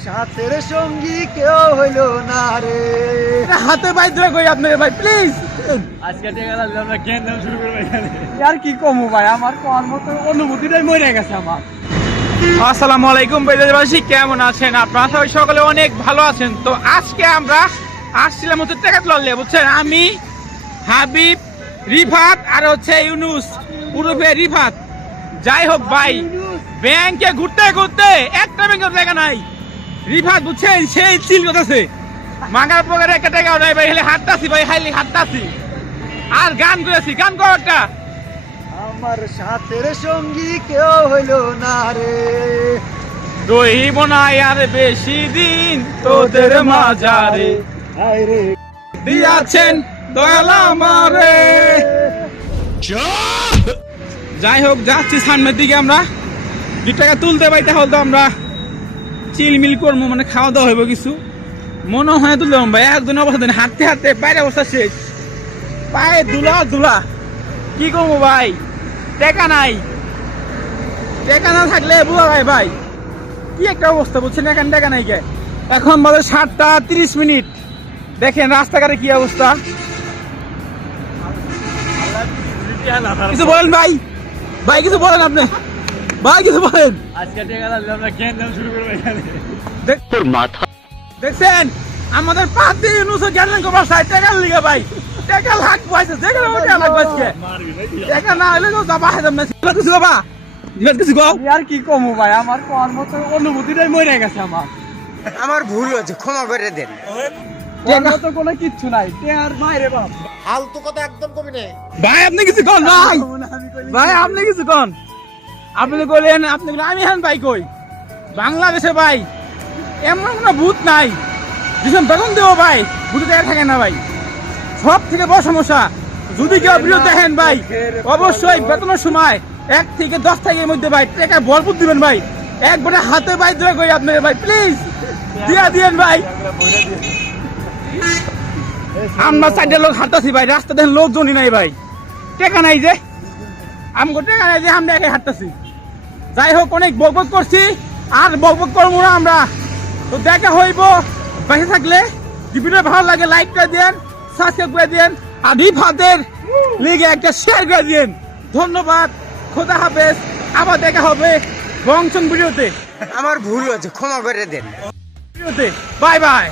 সাথের সঙ্গী কেউ হইলো না রে। হাতে বাইরে কই আপনার ভাই প্লিজ। আজকে টেকা দিলে আমরা জ্ঞান দাম শুরু করবো এখানে। আর কি কমু ভাই, আমার কোন মতো অনুভূতিটাই মরে গেছে আমার। আসসালামু আলাইকুম বেদেশবাসী, কেমন আছেন আপনারা? সবাই সকলে অনেক ভালো আছেন। তো আজকে আমরা আসছিলাম হচ্ছে টেকা তোলালে, বুঝছেন? আমি, হাবিব, রিফাত আর হচ্ছে ইউনুস উরুফে রিফাত। যাই হোক ভাই, ব্যাংকে ঘুরতে ঘুরতে একটা ব্যাংকের টাকা নাই। রিফাত বুঝছেন সেই চিল করতেছে, মাগার পকেটে একটা টাকাও নাই ভাই। হেলে হাঁটতাছি ভাই, হাইলি হাঁটতাছি আর গান করেছি। গান করো একটা। আমার সাথের সঙ্গী কেউ হইলো না রে। রহিব না আর বেশি দিন তোদের মাঝারে, হায় রে দিয়াছেন দয়াল আমারে। যাই হোক, যাচ্ছি সামনের দিকে। আমরা 2 টাকা তুলতে পাই তাহলে তো আমরা চিলমিল করবো, মানে খাওয়া দাওয়া হইব কিছু। মনে হয় তুলতে ভাই, একজন অবস্থা দেন, হাঁটতে হাঁটতে পায়ের অবস্থা শেষ, পায়ে দুলা দুলা। কি করবো ভাই, টাকা নাই। টাকা না থাকলে বুঝা ভাই ভাই কি একটা অবস্থা, বুঝছেন? এখানে টাকা নাই কে। এখন বাজে 7টা 30 মিনিট। দেখেন রাস্তাঘাটে কি অবস্থা। কিছু বলেন ভাই, ভাই কিছু বলেন আপনি, ভাই কিছু বলেন। আজকে টেকা দিলে আমরা জ্ঞান দাম শুরু করবো এখানে। দেখছেন আমাদের পাতি ইউনুস জ্ঞান কবার সাইড টাকার লিগে ভাই, টাকা লাখ পয়সা যেখানে টাকা লাখ পয়সা, টাকা না হলে তো যাবা হেদাম না। কিছু বাবা কিছু গাও। আর কি কমু ভাই, আমার কোন মতো অনুভূতিটাই মরে গেছে আমার। আমার ভুল হয়েছে, ক্ষমা করে দেন। কোন মতো কোনো কিচ্ছু নাই, টেয়ার মাইরে বাপ। ফালতু কথা একদম কবি নেই ভাই আপনি কিছু কন ভাই, ভাই আপনি কিছু কন। আপনি বলেন, আপনি বলেন, আমি হ্যাঁ ভাই কই বাংলাদেশে ভাই এমন কোনো ভূত নাই ভীষণ বেতন দেবো ভাই, ভূতে টাকা থাকে না ভাই। সব থেকে বড় সমস্যা, যদি কেউ ভিডিও দেখেন ভাই অবশ্যই বেতনের সময় 1 থেকে 10 টাকার মধ্যে ভাই টাকা ভরপুর দিবেন ভাই। একবারে হাতে ভাই ধরে কই আপনাকে ভাই প্লিজ দিয়া দিয়েন ভাই। আমরা 4টা লোক হাঁটতেছি ভাই, রাস্তা দেখেন লোকজনই নাই ভাই, টাকা নাই যে আমগো, টাকা নাই যে আমরা একাই হাঁটতেছি। যাই হোক, অনেক বকবক করছি আর বকবক করবো না আমরা। তো দেখা হইব, বেঁচে থাকলে ভিডিও ভালো লাগে লাইক করে দেন, সাবস্ক্রাইব করে দেন আর রিফাতের লিগে একটা শেয়ার করে দেন। ধন্যবাদ, খোদা হাফেজ, আবার দেখা হবে বংশন ভিডিওতে। আমার ভুল হয়েছে, ক্ষমা করে দেন। ভিডিওতে বাই বাই।